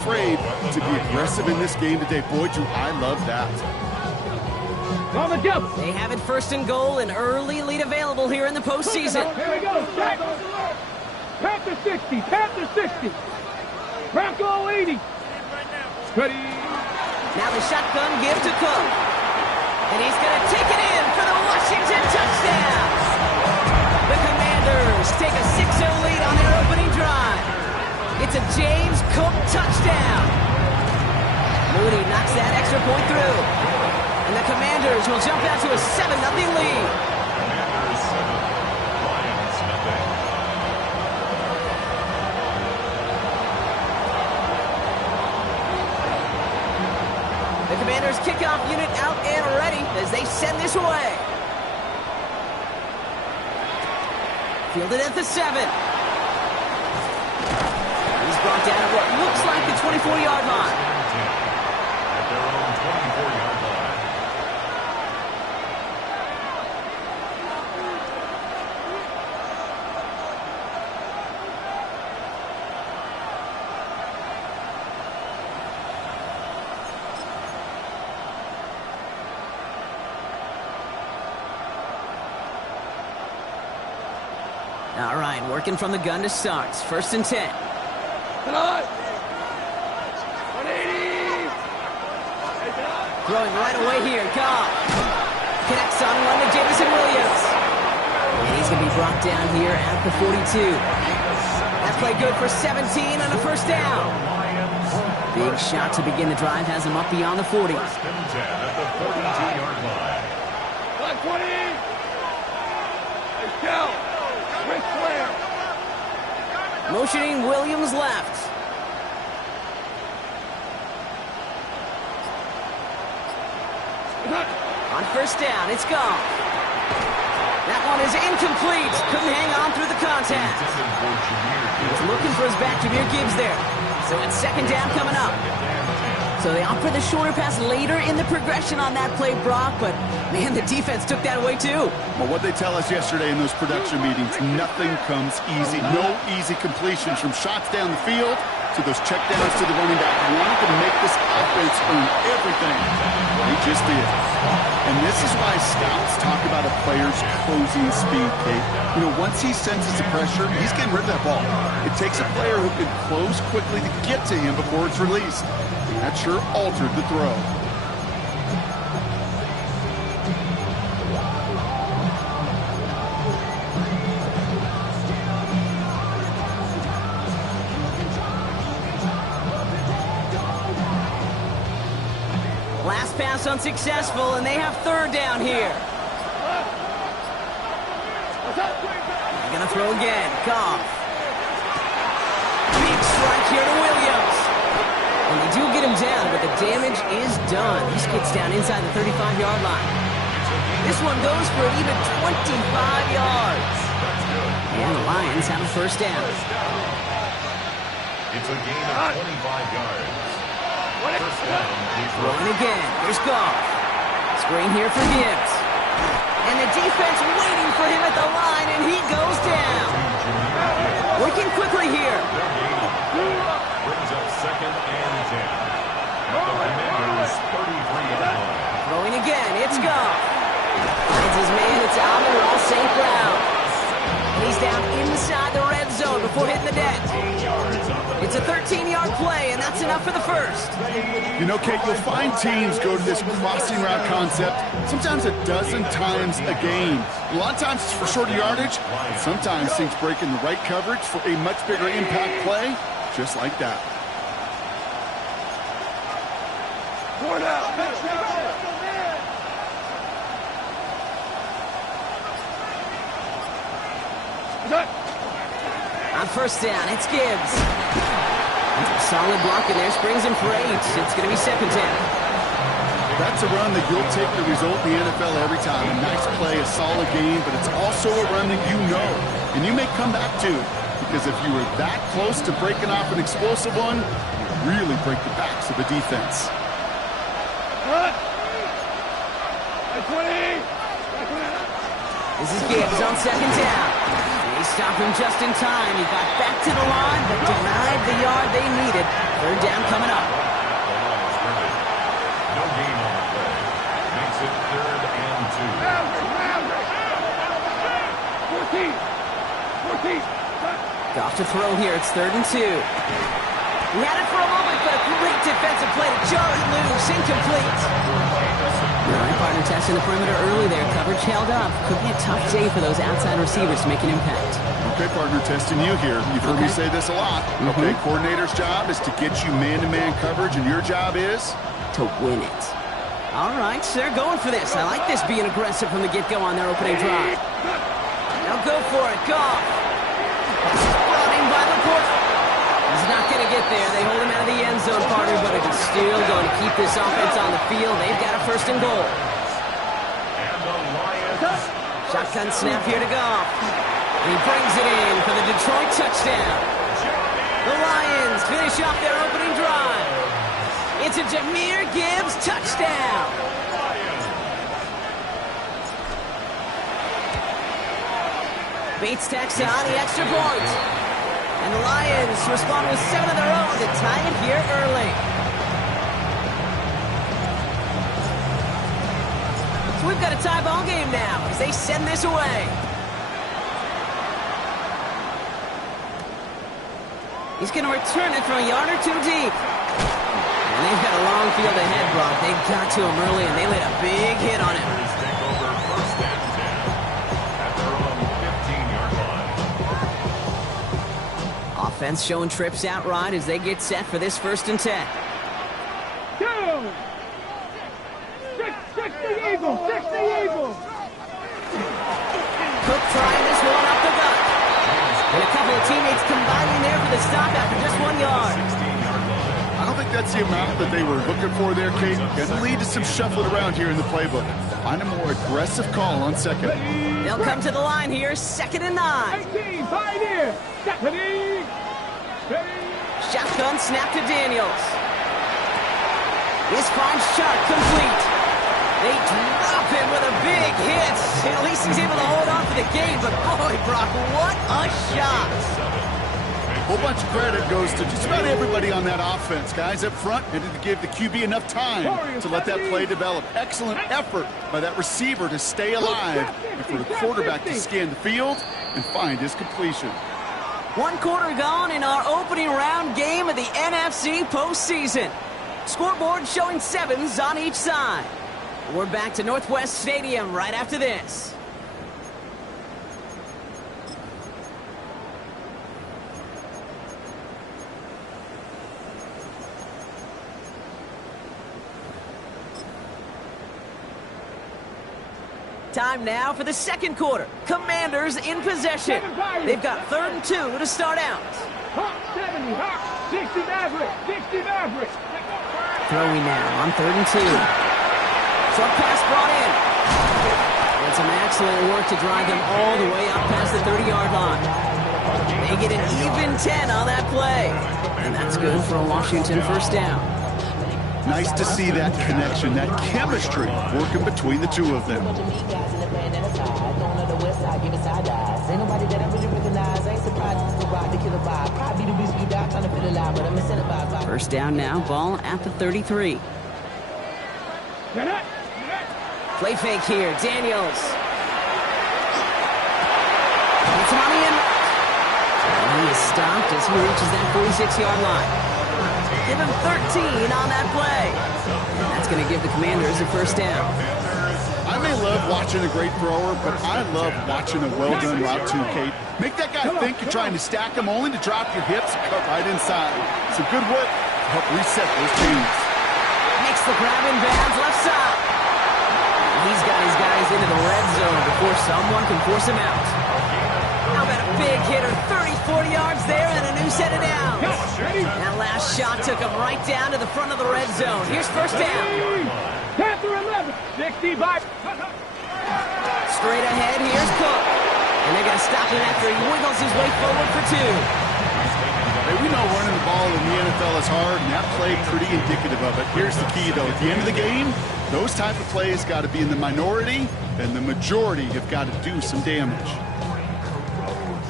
Afraid to be aggressive in this game today. Boy, do I love that. Mamba, jump. They have it first and goal, an early lead available here in the postseason. Here we go. Panther 60. Panther 60. Bronco 80. Ready. Now the shotgun give to Cook. And he's going to take it in for the Washington touchdown. The Commanders take a 6-0 lead on their opening drive. It's a James Cook touchdown. Moody knocks that extra point through. And the Commanders will jump out to a 7-0 lead. Commanders 7, Lions nothing. The Commanders kickoff unit out and ready as they send this away. Fielded at the 7. He's brought down at what looks like the 24-yard line. At their own 24-yard line. All right, working from the gun to start. First and 10. Tonight. 180. Throwing right away here. Goff connects on one to Jameson Williams. And he's going to be brought down here at the 42. That play good for 17 on a first down. Big shot to begin the drive has him up beyond the 40. First and 10 at the 42-yard line. 120. Let's go. Rick Flair. Motioning Williams left. On first down, it's gone. That one is incomplete. Couldn't hang on through the contact. He's looking for his back, Jahmyr Gibbs there. So it's second down coming up. So they opt for the shorter pass later in the progression on that play, Brock, but man, the defense took that away too. Well, what they tell us yesterday in those production meetings, nothing comes easy. No easy completions from shots down the field to those checkdowns to the running back. They wanted to make this offense earn everything. They just did. And this is why scouts talk about a player's closing speed, Kate. You know, once he senses the pressure, he's getting rid of that ball. It takes a player who can close quickly to get to him before it's released. And that sure altered the throw. Last pass unsuccessful, and they have third down here. They're going to throw again. Goff. Big strike here to Williams. And they do get him down, but the damage is done. He skids down inside the 35-yard line. This one goes for an even 25 yards. And the Lions have a first down. It's a gain of 25 yards. First down, Throwing again. Here's Goff. Screen here for Gibbs. And the defense waiting for him at the line, and he goes down. Working quickly here. brings up second and 10. At the Commanders' 33-yard line. Throwing again. It's Goff. Finds his man. It's Amon-Ra St. Brown. And he's down inside the red zone before hitting the deck. It's a 13-yard play, and that's enough for the first. You know, Kate, you'll find teams go to this crossing route concept sometimes a dozen times a game. A lot of times it's for shorter yardage, but sometimes things break in the right coverage for a much bigger impact play, just like that. On first down, it's Gibbs. Solid block in there, springs him for 8. It's going to be second down. That's a run that you'll take the result in the NFL every time. A nice play, a solid game, but it's also a run that you know, and you may come back to, because if you were that close to breaking off an explosive one, you really break the backs of the defense. This is Gibbs on second down. They stopped him just in time. He got back to the line, but denied the yard they needed. Third down coming up. No gain on the play. Makes it 3rd and 2. 14. Goff to throw here. It's 3rd and 2. He had it for a moment, but a great defensive play to jar it loose. Incomplete. All right, partner testing the perimeter early there. Coverage held up. Could be a tough day for those outside receivers to make an impact. Okay, partner, testing you here. You've heard me say this a lot. Okay, coordinator's job is to get you man-to-man coverage, and your job is? To win it. All right, so they're going for this. I like this being aggressive from the get-go on their opening drive. Now go for it. Goff. Brought in by the court. He's not going to get there. They hold him out of the end zone, partner, but it is still going to keep this offense on the field. They've got a 1st and goal. And the Lions. Shotgun snap here to Goff. He brings it in for the Detroit touchdown. The Lions finish off their opening drive. It's a Jahmyr Gibbs touchdown. Bates tacks on the extra point. And the Lions respond with 7 of their own to tie it here early. So we've got a tie ball game now as they send this away. He's going to return it from a yard or 2 deep. And they've got a long field ahead, Brock. They got to him early, and they laid a big hit on him. Take over 1st and 10 at their own 15-yard line. Offense showing trips out right as they get set for this 1st and 10. Go! Six the Eagles! 6 the Eagles! Cook trying this one up the gut. And a couple of teammates combining there for the stop after just 1 yard. 16-yard line. I don't think that's the amount that they were looking for there, Kate. Going to lead to some shuffling around here in the playbook. Find a more aggressive call on 2nd. They'll come to the line here, 2nd and 9. 18, Pioneer! Stephanie! Shotgun snap to Daniels. This finds Sharp complete. They drop him with a big hit. At least he's able to hold on for the game, but boy, Brock, what a shot. A whole bunch of credit goes to just about everybody on that offense. Guys up front needed to give the QB enough time to let that play develop. Excellent effort by that receiver to stay alive and for the quarterback to scan the field and find his completion. 1 quarter gone in our opening round game of the NFC postseason. Scoreboard showing 7s on each side. We're back to Northwest Stadium right after this. Time now for the 2nd quarter. Commanders in possession. They've got 3rd and 2 to start out. Hawk 70, Hawk 60 Maverick, 60 Maverick. Throwing now on 3rd and 2. Short pass brought in. And some excellent work to drive them all the way up past the 30-yard line. They get an even 10 on that play. And that's good for a Washington 1st down. Nice to see that connection, that chemistry working between the two of them. First down now, ball at the 33. Play fake here, Daniels. It's on the end. And he is stopped as he reaches that 46-yard line. Give him 13 on that play. And that's going to give the Commanders a 1st down. I may love watching a great thrower, but I love watching a well-done route too, Kate. Make that guy think you're trying to stack him only to drop your hips and cut right inside. Some good work to help reset those teams. Makes the grab in bounds left side. He's got his guys into the red zone before someone can force him out. How about a big hitter, 30, 40 yards there and a new set of downs. That last shot took him right down to the front of the red zone. Here's 1st down. Panther 11, 65. Straight ahead, here's Cook. And they're going to stop him after he wiggles his way forward for 2. Hey, we know running the ball in the NFL is hard, and that play pretty indicative of it. Here's the key, though. At the end of the game, those type of plays got to be in the minority, and the majority have got to do some damage.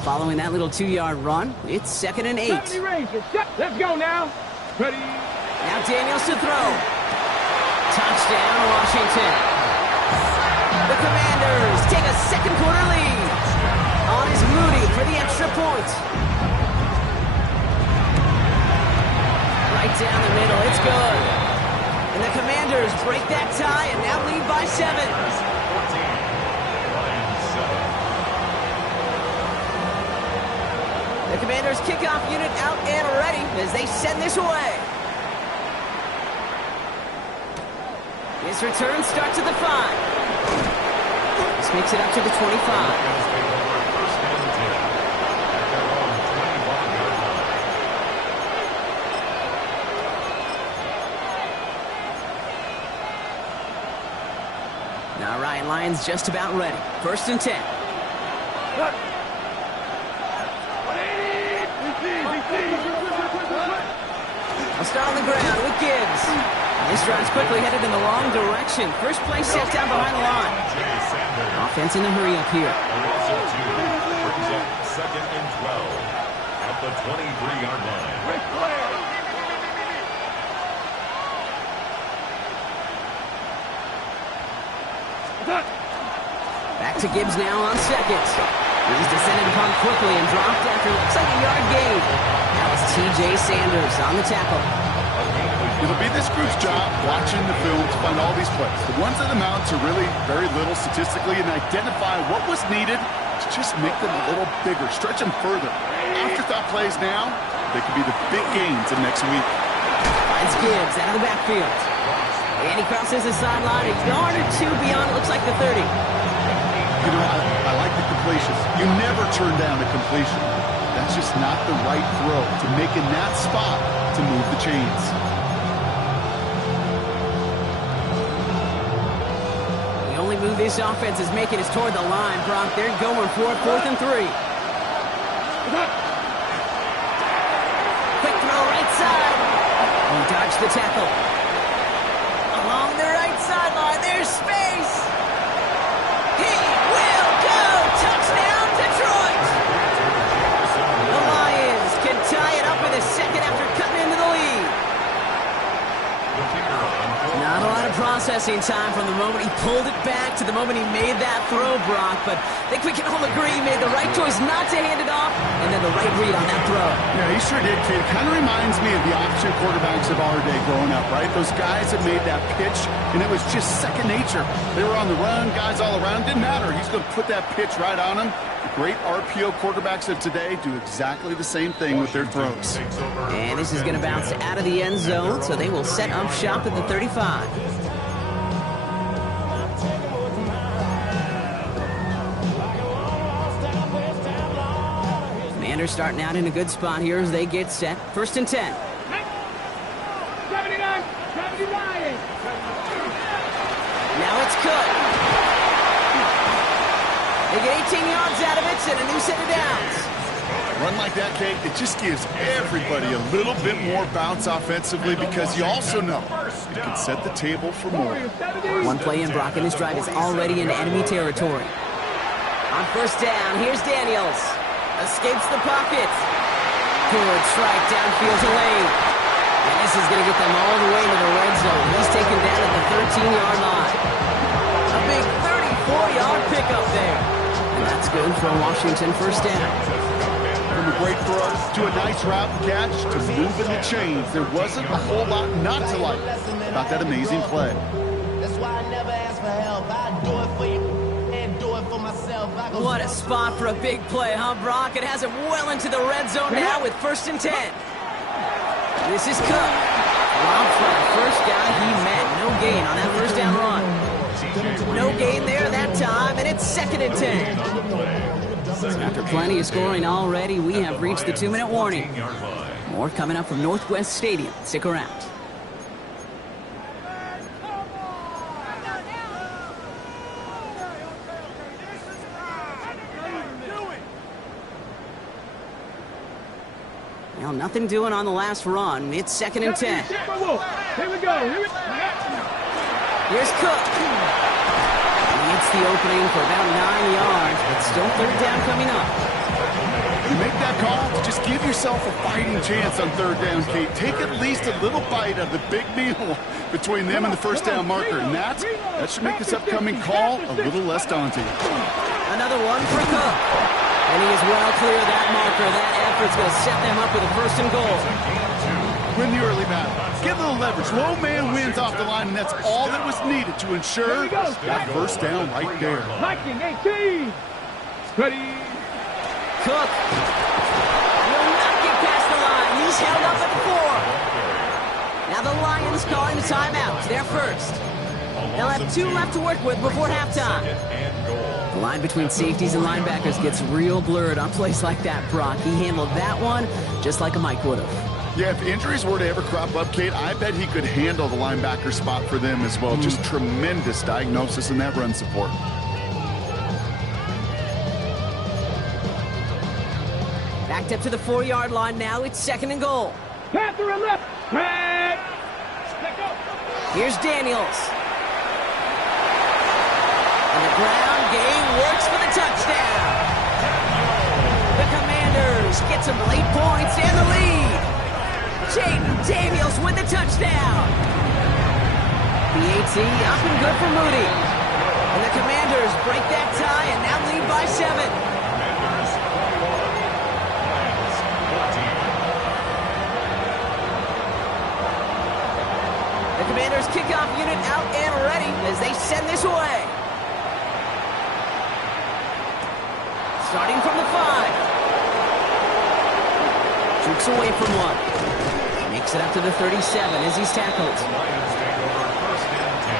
Following that little 2-yard run, it's 2nd and 8. 70 Rangers. Let's go now. Ready. Now Daniels to throw. Touchdown, Washington. The Commanders take a second quarter lead. On is Moody for the extra point. Right down the middle, it's good. And the Commanders break that tie and now lead by 7. The Commanders kickoff unit out and ready as they send this away. This return starts at the 5. This makes it up to the 25. All right, Lions just about ready. 1st and 10. I'll start on the ground with Gibbs. This drive's quickly headed in the wrong direction. First play set down behind the line. Offense in the hurry up here. Brings up 2nd and 12 at the 23-yard line. Back to Gibbs now on 2nd. He's descended upon quickly and dropped after looks like a yard gain. Now it's T.J. Sanders on the tackle. It'll be this group's job watching the film to find all these plays. The ones that amount to really very little statistically and identify what was needed to just make them a little bigger, stretch them further. Afterthought plays now, they could be the big gains of next week. Finds Gibbs out of the backfield. And he crosses the sideline a yard or 2 beyond, it looks like the 30. You know, I like the completions. You never turn down a completion. That's just not the right throw to make in that spot to move the chains. The only move this offense is making is toward the line, Brock. They're going for it, 4th and 3. Quick throw right side. Oh, dodged the tackle. Along the right sideline, there's space. He will go. Touchdown, Detroit. The Lions can tie it up in a second after cutting into the lead. Not a lot of processing time from the moment he pulled it back to the moment he made that throw, Brock. But I think we can all agree he made the right choice not to hand it off, and then the right read on that throw. Yeah, he sure did, kid. Kind of reminds me of the option quarterbacks of our day growing up, right? Those guys that made that pitch, and it was just second nature. They were on the run, guys all around. Didn't matter. He's going to put that pitch right on him. The great RPO quarterbacks of today do exactly the same thing with their throws. And this is going to bounce out of the end zone, so they will set up shop at the 35. Commanders starting out in a good spot here as they get set. 1st and 10. 79. Now it's Cook. They get 18 yards out of it and a new set of downs. Run like that, Kate, it just gives everybody a little bit more bounce offensively because you also know it can set the table for more. One play in, Brock, and this drive is already in enemy territory. On 1st down, here's Daniels. Escapes the pocket. Good strike downfield to Lane. And this is going to get them all the way to the red zone. He's taken down at the 13-yard line. A big 34-yard pickup there. And that's good for Washington 1st down. From a great throw to a nice route and catch to moving the chains, there wasn't a whole lot not to like about that amazing play. That's why I never ask for help. I do it for you and do it for myself. What a spot for a big play, huh, Brock? It has it well into the red zone now with 1st and 10. This is Cook. Robbed for the first guy he met. No gain on that 1st down run. No gain there that time, and it's 2nd and 10. After plenty of scoring already, we have reached the 2-minute warning. More coming up from Northwest Stadium. Stick around. Well, nothing doing on the last run. It's 2nd and 10. Here we go. Here's Cook. He hits the opening for about 9 yards, but still 3rd down coming up. You make that call to just give yourself a fighting chance on third down, Kate. Take at least a little bite of the big meal between them and the first down marker, and that should make this upcoming call a little less daunting. Another one for Cook. And he is well clear of that marker. That effort's going to set them up with a first and goal. Win the early battle. Get a little leverage. Low man wins off the line, and that's all that was needed to ensure that first down right there. Viking 18. Ready. Cook will not get past the line. He's held up at 4. Now the Lions calling a timeout. They're first. They'll have 2 left to work with before halftime. The line between safeties and linebackers gets real blurred on plays like that, Brock. He handled that one just like a Mike would have. Yeah, if injuries were to ever crop up, Kate, I bet he could handle the linebacker spot for them as well. Just tremendous diagnosis in that run support. Backed up to the 4-yard line now. It's second and goal. Panther and left. Red. Let go. Here's Daniels. And the ground game works for the touchdown. The Commanders get some late points and the lead. Jaden Daniels with the touchdown. The AT up and good for Moody. And the Commanders break that tie and now lead by 7. The Commanders kickoff unit out and ready as they send this away. Starting from the 5. Jukes away from 1. Makes it up to the 37 as he's tackled. The Lions take over first and 10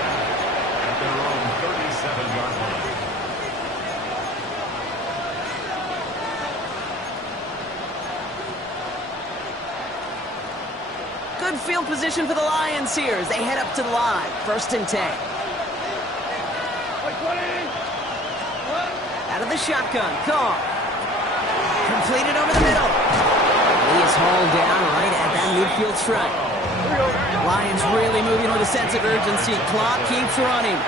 at their own 37-yard line. Good field position for the Lions here as they head up to the line. First and 10. Out of the shotgun. Carr. Completed over the middle. He is hauled down right at that midfield stripe. Lions really moving with a sense of urgency. Clock keeps running.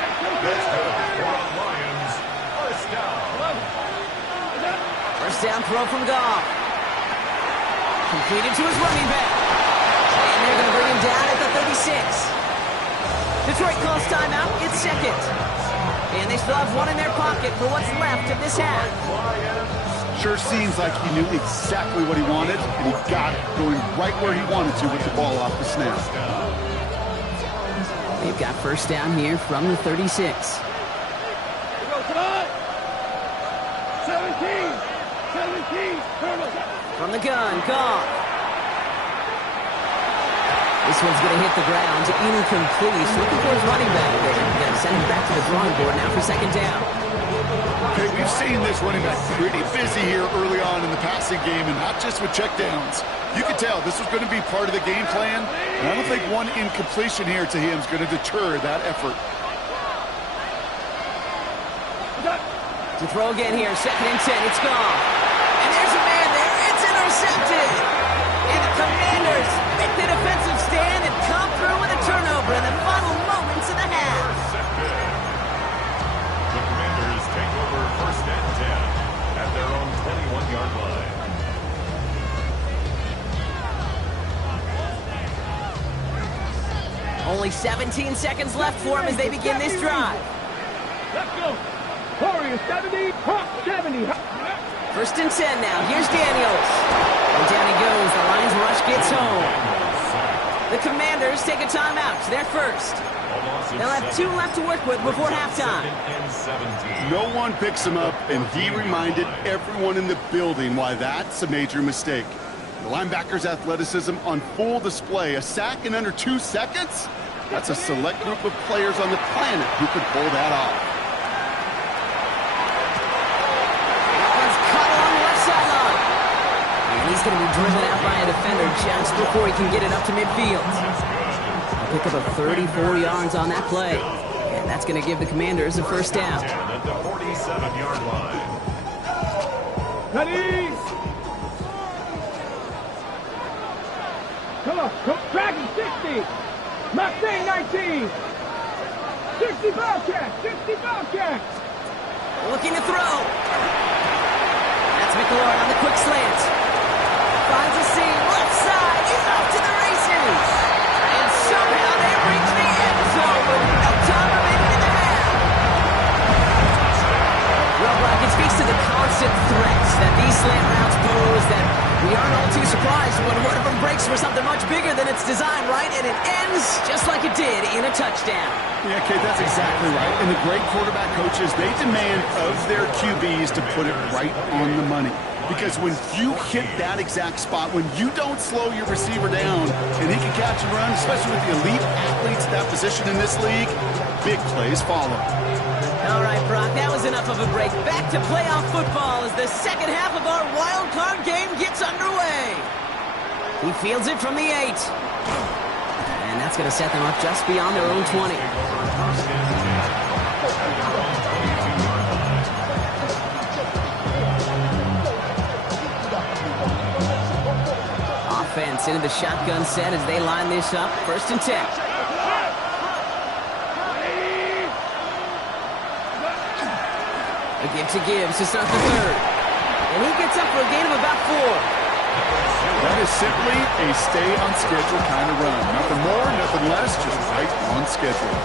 Lions, first down. First down throw from Goff. Completed to his running back. And they're going to bring him down at the 36. Detroit calls timeout. It's second. And they still have 1 in their pocket for what's left of this half. Sure seems like he knew exactly what he wanted, and he got it, going right where he wanted to with the ball off the snap. They've got first down here from the 36. Here goes tonight. 17. From the gun, Goff. This one's going to hit the ground. Incomplete. He's looking for his running back there. Going to send him back to the drawing board now for second down. Okay, we've seen this running back pretty busy here early on in the passing game, and not just with checkdowns. You can tell this was going to be part of the game plan, and I don't think one incompletion here to him is going to deter that effort. To throw again here, second and 10. It's gone. And there's a man there. It's intercepted. And the Commanders make the defensive stand and come through with a turnover in the final moments of the half. The Commanders take over first and 10 at their own 21-yard line. Only 17 seconds left for him as they begin this drive. Let's go. Warriors 70. Hawk 70. First and 10 now. Here's Daniels. And down he goes. The Lions rush gets home. The Commanders take a timeout. They're first. They'll have 2 left to work with before halftime. No one picks him up, and he reminded everyone in the building why that's a major mistake. The linebacker's athleticism on full display. A sack in under 2 seconds? That's a select group of players on the planet who could pull that off. That one's caught along the left sideline. And he's going to be driven out by a defender just before he can get it up to midfield. Pick up a 34 yards on that play. And that's going to give the Commanders a first down. At the 47-yard line. Ready. Come on. Dragon 60. Mustang 19. 60 Bobcat. 60 Bobcat. Looking to throw. That's It's McLaurin on the quick slant. Finds a seam, left side, he's off to the races. And somehow they reach the end zone with no time remaining in the half. Well, Brock, it speaks to the constant threats that these slant routes pose that we aren't all too surprised when one of them breaks for something much bigger than its design, right? And it ends just like it did in a touchdown. Yeah, Kate, that's exactly right. And the great quarterback coaches, they demand of their QBs to put it right on the money. Because when you hit that exact spot, when you don't slow your receiver down and he can catch and run, especially with the elite athletes at that position in this league, big plays follow. All right, Brock, that was enough of a break. Back to playoff football as the second half of our wild card game gets underway. He fields it from the 8. And that's going to set them up just beyond their own 20. Offense into the shotgun set as they line this up. 1st and 10. A give to Gibbs to start the 3rd. And he gets up for a gain of about 4. That is simply a stay-on-schedule kind of run. Nothing more, nothing less, just right on schedule.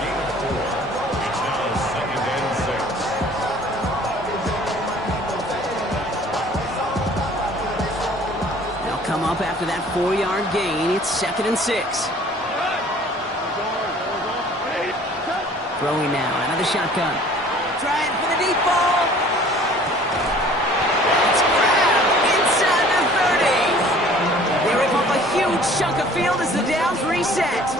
It's now 2nd and 6. They'll come up after that 4-yard gain. It's 2nd and 6. Throwing now, another shotgun. Trying for the deep ball. It's grabbed inside the 30. They rip off a huge chunk of field as the downs reset.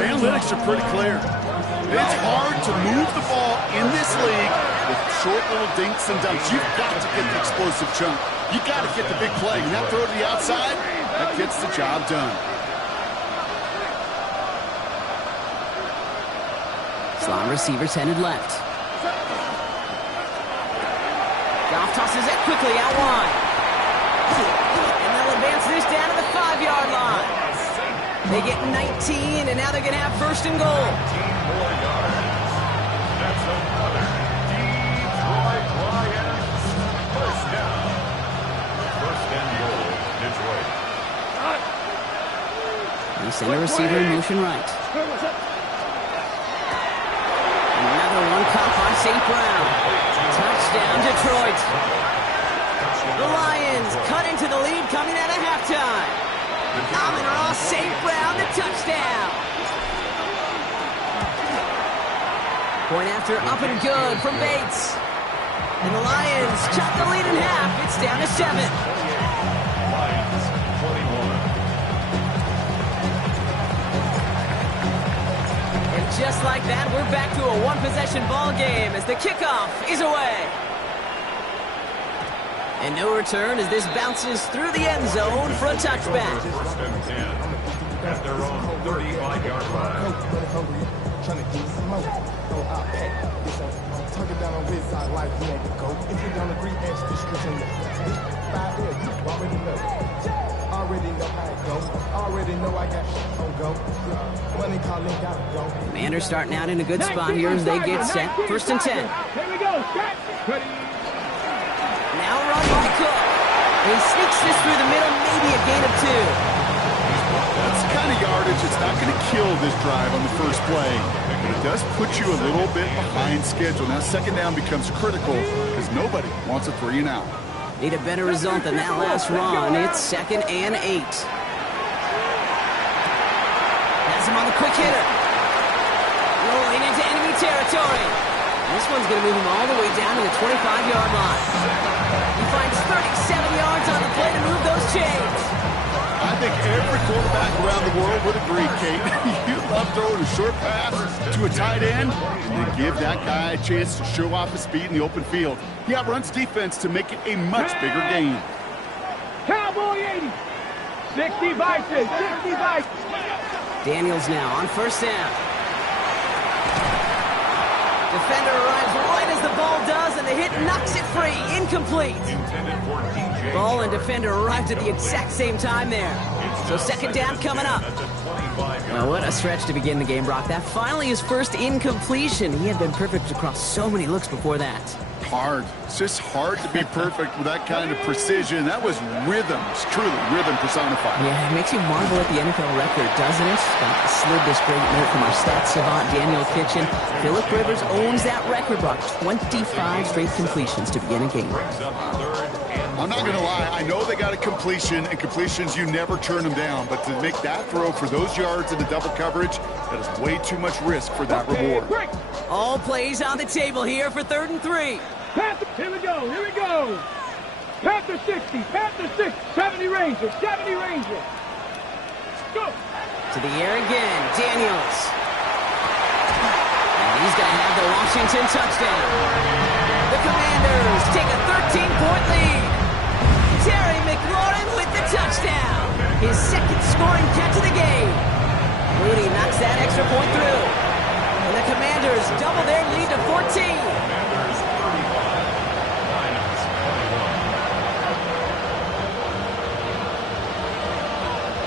The analytics are pretty clear. It's hard to move the ball in this league with short little dinks and dunks. You've got to get the explosive chunk. You've got to get the big play. And that throw to the outside, that gets the job done. Slot receivers headed left. Goff tosses it quickly out wide. And they'll advance this down to the 5-yard line. They get 19, and now they're going to have 1st and goal. 19 more yards. That's another Detroit Lions 1st down. 1st and goal, Detroit. They send a receiver in motion right. Another one caught by St. Brown. Touchdown, Detroit. The Lions cut into the lead coming out of halftime. Amon-Ra St. Brown, the touchdown. Point after up and good from Bates. And the Lions cut the lead in half. It's down to 7. Lions 21. And just like that, we're back to a one-possession ball game as the kickoff is away. And no return as this bounces through the end zone for a touchback. 1st and 10 at their own 35-yard line. Trying to get some more. Talking down on this side like we ain't the goat. If you don't agree, ask description. 5 years, you already know. Already know how it goes. Already know I got shit on go. Money calling, gotta go. Commanders starting out in a good spot here as they get set. 1st and 10. Here we go. Set. Ready. Now running to Cook. He sneaks this through the middle, maybe a gain of 2. That's the kind of yardage that's not going to kill this drive on the first play. But it does put you a little bit behind schedule. Now 2nd down becomes critical because nobody wants a 3 and out. Need a better result than that last run. It's 2nd and 8. Has him on the quick hitter. Rolling into enemy territory. This one's going to move him all the way down to the 25-yard line. He finds 37 yards on the play to move those chains. I think every quarterback around the world would agree, Kate. You love throwing a short pass to a tight end and then give that guy a chance to show off his speed in the open field. He outruns defense to make it a much bigger gain. Cowboy 80. 60 Vikings. 60 Vikings. Daniels now on 1st down. Defender arrives right as the ball does, and the hit knocks it free. Incomplete. Intended for DJ. Ball and defender arrived at the exact same time there. So 2nd down coming up. That's a 25-yard. Well, what a stretch to begin the game, Brock. That finally his first incompletion. He had been perfect across so many looks before that. hard. It's just hard to be perfect with that kind of precision. That was rhythm. It's truly rhythm personified. Yeah, it makes you marvel at the NFL record, doesn't it? Slid this great note from our stats savant, Daniel Kitchen. Phillip Rivers owns that record book. 25 straight completions to begin a game. I'm not going to lie. I know they got a completion, and completions, you never turn them down. But to make that throw for those yards in the double coverage, that is way too much risk for that reward. All plays on the table here for 3rd and 3. Panther, here we go, here we go. Panther 60, Panther 60, 70 Ranger, 70 Ranger. Go. To the air again, Daniels. And he's going to have the Washington touchdown. The Commanders take a 13-point lead. Terry McLaurin with the touchdown. His 2nd scoring catch of the game. Moody knocks that extra point through. And the Commanders double their lead to 14. Commanders 35, Lions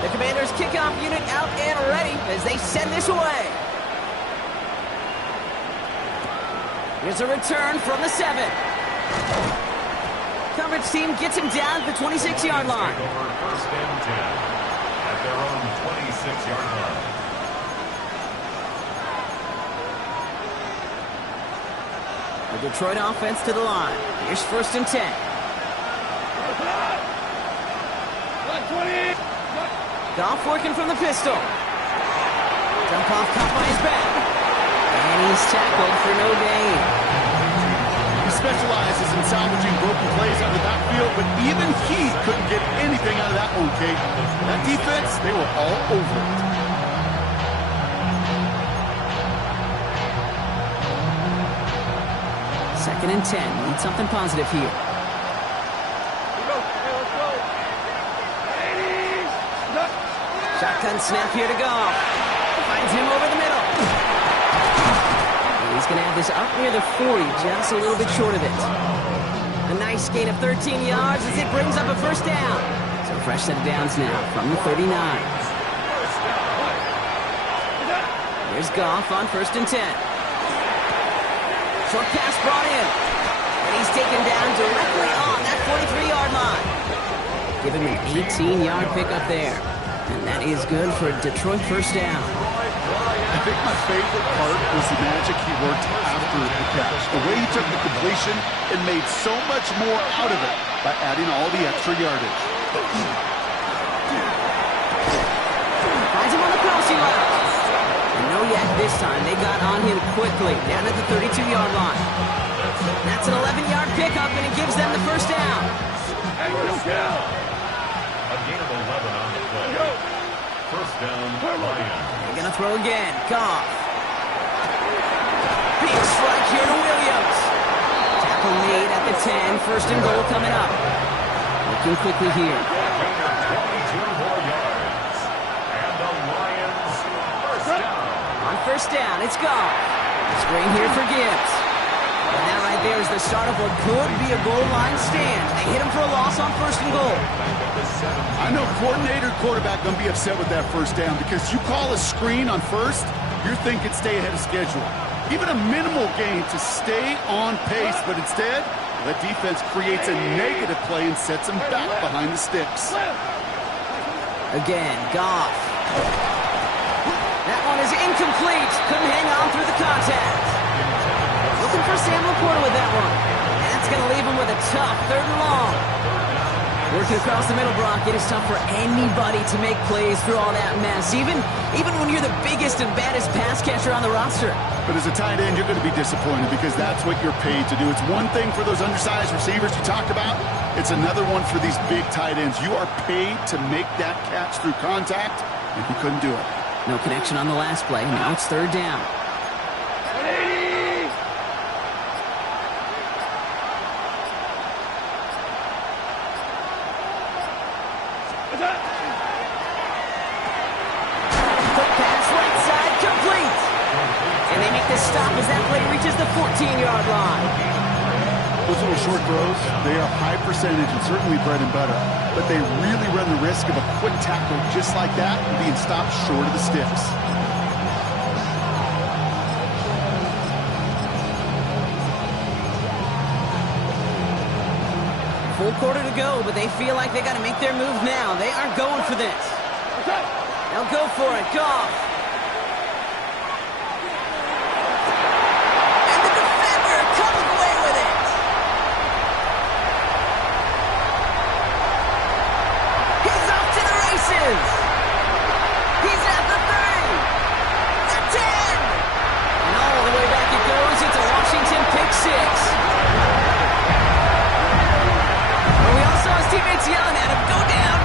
21. The Commanders kickoff unit out and ready as they send this away. Here's a return from the 7. Coverage team gets him down at the 26-yard line. Over 1st and 10 at their own 26-yard line. The Detroit offense to the line. Here's 1st and 10. Goff working from the pistol. Dump off caught by his back. And he's tackled for no gain. He specializes in salvaging broken plays out of the backfield, but even he couldn't get anything out of that one, Kate. That defense, they were all over it. Second and 10. Need something positive here. Shotgun snap here to Goff. Finds him over the middle. He's going to have this up near the 40, just a little bit short of it. A nice gain of 13 yards as it brings up a 1st down. So a fresh set of downs now from the 39. Here's Goff on 1st and 10. Short pass brought in. And he's taken down directly on that 43-yard line. Give him an 18-yard pickup there. And that is good for a Detroit 1st down. I think my favorite part was the magic he worked after the catch. The way he took the completion and made so much more out of it by adding all the extra yardage. Finds him on the crossing route. And no yak this time. They got on him quickly down at the 32-yard line. That's an 11-yard pickup, and it gives them the 1st down. A gain of 11 on the play. 1st down, Lions. They're going to throw again. Goff. Big strike here to Williams. Tackle made at the 10. 1st and goal coming up. Looking quickly here. 22 more yards. And the Lions 1st down. On 1st down, it's Goff. Screen here for Gibbs. And that right there is the start of what could be a goal line stand. They hit him for a loss on 1st and goal. I know coordinator quarterback going to be upset with that 1st down because you call a screen on 1st, you're thinking stay ahead of schedule. Even a minimal gain to stay on pace, but instead, that defense creates a negative play and sets him back behind the sticks. Again, Goff. That one is incomplete. Couldn't hang on through the contact. Looking for Sam Laporta with that one. And that's going to leave him with a tough 3rd and long. Working across the middle, Brock, it is tough for anybody to make plays through all that mess, even when you're the biggest and baddest pass catcher on the roster. But as a tight end, you're going to be disappointed because that's what you're paid to do. It's one thing for those undersized receivers you talked about. It's another one for these big tight ends. You are paid to make that catch through contact, and you couldn't do it. No connection on the last play. Now it's 3rd down. Stop as that play reaches the 14-yard line. Those little short throws, they are high percentage and certainly bread and butter, but they really run the risk of a quick tackle just like that and being stopped short of the sticks. Full quarter to go, but they feel like they got to make their move now. They are going for this. They'll go for it. Goff. And the defender comes away with it. He's off to the races. He's at the 30. The 10. And all the way back it goes. It's a Washington pick six. But we all saw his teammates yelling at him, go down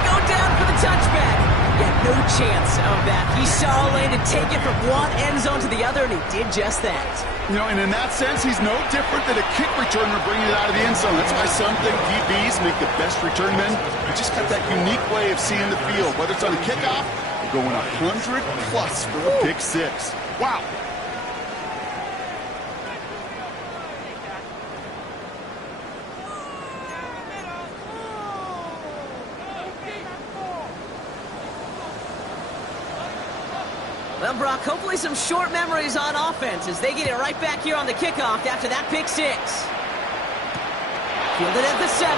for the touchback. Yeah, no chance of that. He saw a lane to take it from one end zone to the other, and he did just that. You know, and in that sense, he's no different than a kick returner bringing it out of the end zone. That's why some think DBs make the best return men. They just got that unique way of seeing the field. Whether it's on a kickoff or going 100 plus for a pick six. Wow. Well, Brock, hopefully some short memories on offense as they get it right back here on the kickoff after that pick six. Fielded at the 7.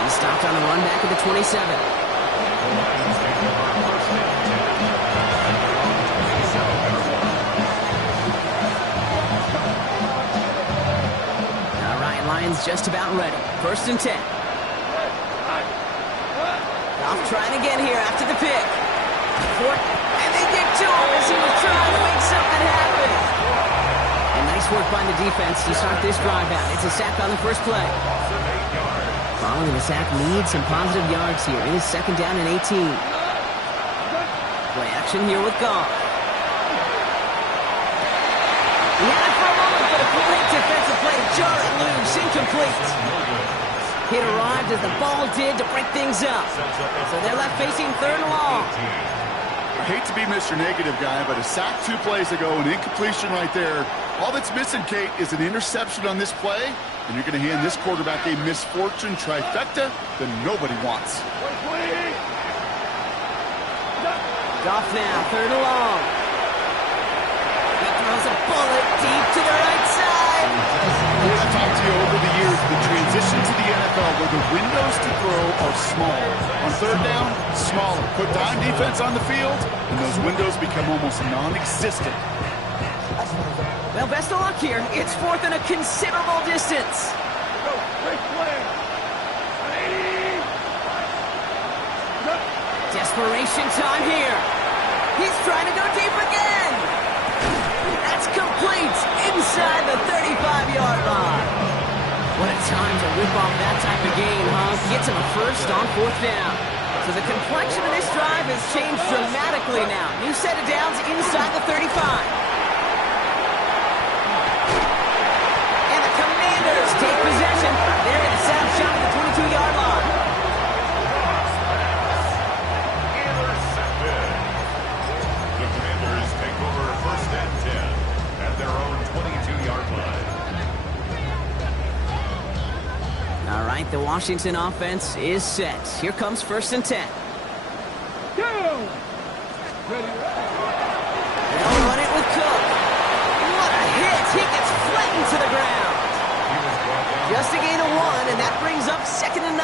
He stopped on the run back at the 27. All right, Lions just about ready. 1st and 10. Goff trying again here after the pick. And they get to him as he was trying to make something happen. And nice work by the defense to start this drive out. It's a sack on the first play. Following the sack needs some positive yards here. It is 2nd down and 18. Play action here with Goff. He had it for a moment, but a great defensive play to jar it loose. Incomplete. It arrived as the ball did to break things up. So they're left facing 3rd and long. I hate to be Mr. Negative guy, but a sack 2 plays ago, an incompletion right there. All that's missing, Kate, is an interception on this play, and you're going to hand this quarterback a misfortune trifecta that nobody wants. Goff now, 3rd and long. He throws a bullet deep to the right side. I've talked to you over the years, the transition to the NFL where the windows to throw are small. On 3rd down, smaller. Put dime defense on the field, and those windows become almost non-existent. Well, best of luck here. It's 4th and a considerable distance. Desperation time here. He's trying to go deep again. That's complete inside the 35-yard line. What a time to rip off that type of game, huh? Gets him a first on 4th down. So the complexion of this drive has changed dramatically now. New set of downs inside the 35. And the Commanders take possession. They're going to set up shop at the 22-yard line. The Commanders take over 1st and 10 at their own 22-yard line. All right, the Washington offense is set. Here comes 1st and 10. Go! They'll run it with Cook. What a hit! He gets flattened to the ground. Just a gain of 1, and that brings up 2nd and 9.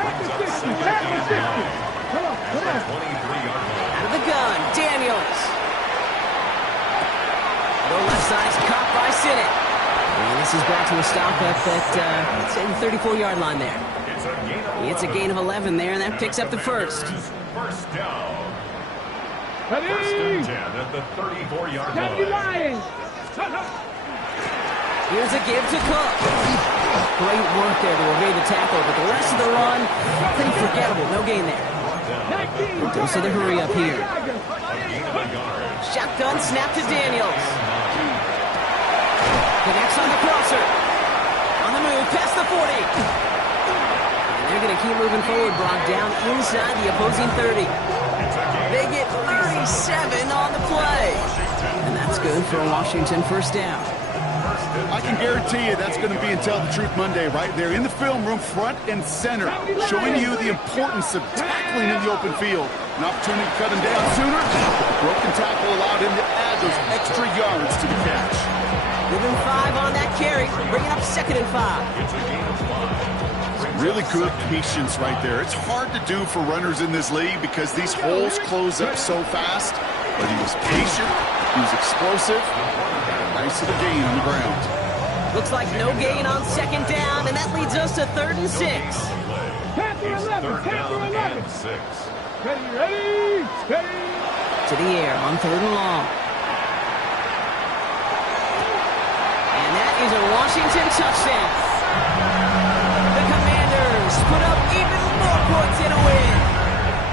Pass the 60! Pass the 60! Come on, come on. 23-yard line. Out of the gun, Daniels. The left side's caught by Sinnott. And this is brought to a stop at let's say the 34-yard line there. It's a gain of 11 there, and that picks up the first. 1st down. 1st Ready? and 10 at the 34-yard Heavy line. Lions! Here's a give to Cook. Great work there to evade the tackle, but the rest of the run, pretty forgettable. No gain there. Goes to the hurry up here. Shotgun snap to Daniels. Connects on the crosser. On the move, past the 40. And they're going to keep moving forward, Brock, down inside the opposing 30. They get 37 on the play. And that's good for a Washington 1st down. I can guarantee you that's going to be in Tell the Truth Monday right there in the film room, front and center, showing you the importance of tackling in the open field. An opportunity to cut him down sooner. The broken tackle allowed him to add those extra yards to the catch. Give him 5 on that carry. Bring it up 2nd and 5. It's a gain of 5. Really good patience right there. It's hard to do for runners in this league because these holes close up so fast. But he was patient. He was explosive. Nice little gain on the ground. Looks like no gain on 2nd down, and that leads us to 3rd and 6. Panther It's 11, 3rd Panther down 11. and 6. Ready, steady. To the air on 3rd and long. And that is a Washington touchdown. The Commanders put up even more points in a win.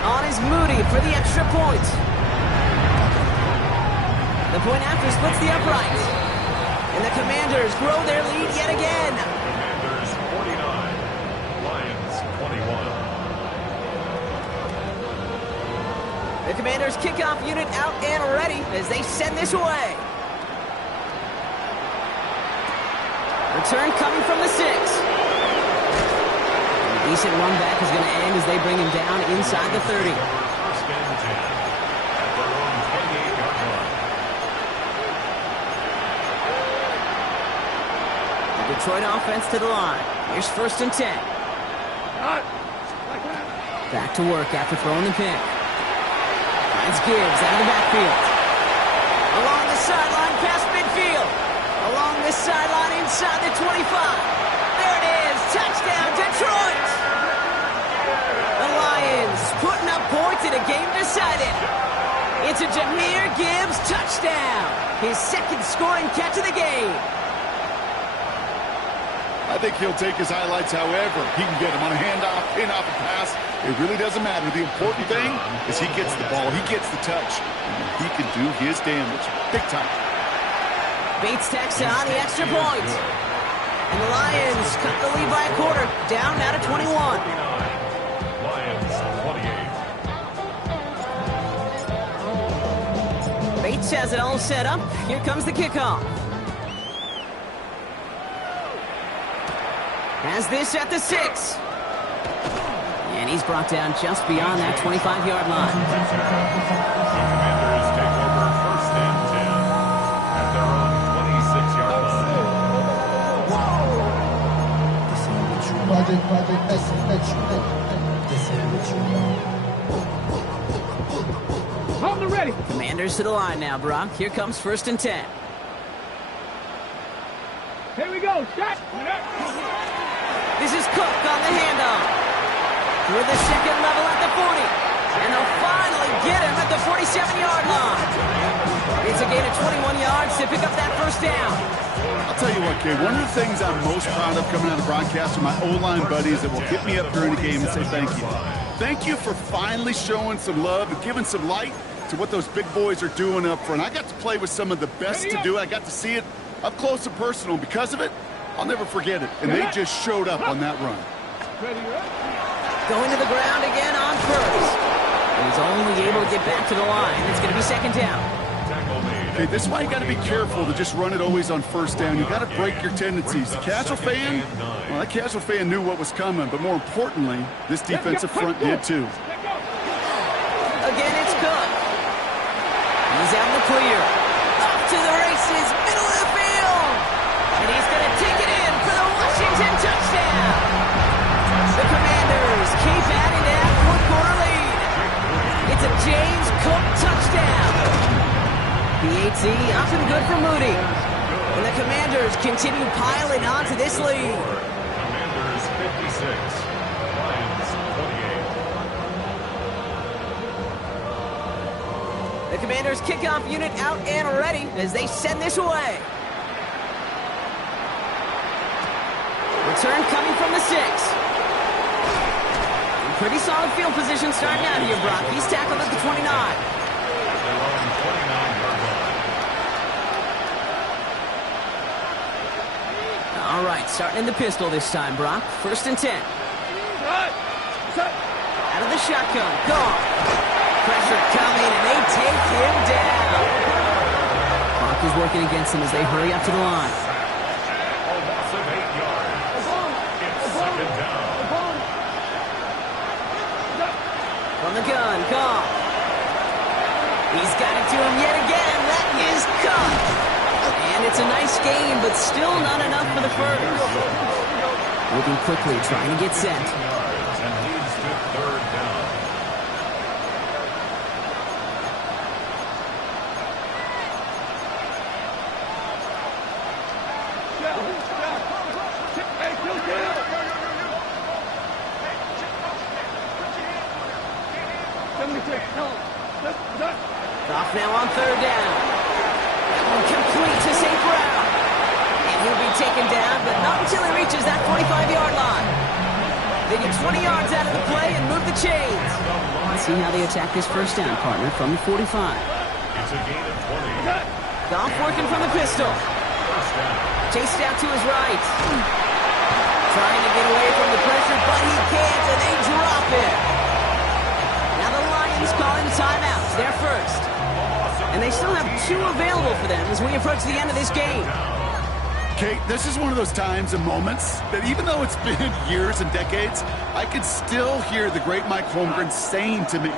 On is Moody for the extra point. The point after splits the upright. And the Commanders grow their lead yet again. Commanders 49, Lions 21. The Commanders kickoff unit out and ready as they send this away. Return coming from the 6. A decent run back is going to end as they bring him down inside the 30. First and 10 at their own 28-yard line. The Detroit offense to the line. Here's 1st and 10. Back to work after throwing the pick. Finds Gibbs out of the backfield. Along the sideline past midfield. Along the sideline inside the 25. There it is. Touchdown, Detroit. The Lions putting up points in a game decided. It's a Jahmyr Gibbs touchdown. His 2nd scoring catch of the game. I think he'll take his highlights however he can get them on a handoff, in-off a pass. It really doesn't matter. The important thing is he gets the ball, he gets the touch, and he can do his damage. Big time. Bates tacks on the extra point. And the Lions cut the lead by a quarter, down now to 21. Lions 28. Bates has it all set up. Here comes the kickoff. Has this at the 6. And he's brought down just beyond that 25-yard line. Commanders take over 1st and 10 at their own 26-yard line. On the ready. Commanders to the line now, Brock. Here comes 1st and 10. Here we go. Shot. This is Cook on the handoff. With the 2nd level at the 40. And they'll finally get him at the 47-yard line. It's a gain of 21 yards to pick up that 1st down. I'll tell you what, Kay, one of the things I'm most proud of coming out of broadcast are my O-line buddies that will hit me up during the game and say thank you. Thank you for finally showing some love and giving some light to what those big boys are doing up front. I got to play with some of the best to do it. I got to see it up close and personal. Because of it, I'll never forget it. And they just showed up on that run. Going to the ground again on 1st. He's only able to get back to the line. It's going to be 2nd down. Okay, this is why you got to be careful to just run it always on 1st down. You got to break your tendencies. The casual fan, well, that casual fan knew what was coming, but more importantly, this defensive front did too. Again, it's Cook. He's out in the clear. Off to the races, middle of the field. And he's going to take it in for the Washington touchdown. The Commanders keep adding to that 4th-quarter lead. It's a James Cook touchdown. PAT up and good for Moody. And the Commanders continue piling onto this lead. Commanders 56, Lions 28. The Commanders kickoff unit out and ready as they send this away. Return coming from the 6. Pretty solid field position starting out here, Brock. He's tackled at the 29. At their own 29-yard line. All right, starting in the pistol this time, Brock. 1st and 10. Out of the shotgun. Gone. Pressure coming, and they take him down. Clock is working against him as they hurry up to the line. A loss of 8 yards. It's 2nd down. From the gun, Goff. He's got it to him yet again. That is Cook. And it's a nice game, but still not enough for the first. Moving quickly, trying to get set. And leads to third down. Goff now on third down. That one complete to St. Brown. And he'll be taken down, but not until he reaches that 45-yard line. They get 20 yards out of the play and move the chains. Let's see how they attack this first down, partner, from the 45. It's a gain of 20. Goff working from the pistol. First down. Chased out to his right. Trying to get away from the pressure, but he can't, and they drop it. Now the Lions calling the timeouts. They're first. And they still have 2 available for them as we approach the end of this game. Kate, this is one of those times and moments that even though it's been years and decades, I could still hear the great Mike Holmgren saying to me,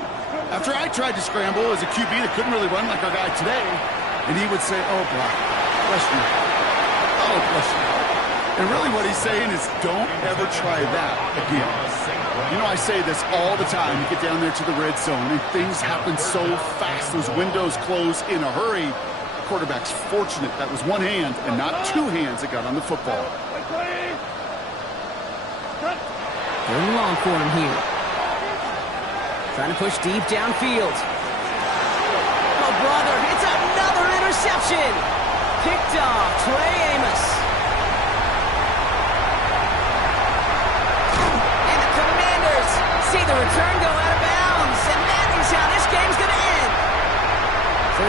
after I tried to scramble as a QB that couldn't really run like our guy today, and he would say, oh, boy, bless you. Oh, bless you. And really what he's saying is don't ever try that again. You know, I say this all the time. You get down there to the red zone, and things happen so fast. Those windows close in a hurry. The quarterback's fortunate that was one hand and not 2 hands that got on the football. Third and long for him here. Trying to push deep downfield. Oh, brother, it's another interception. Picked off Trey Amos. And the Commanders see the return go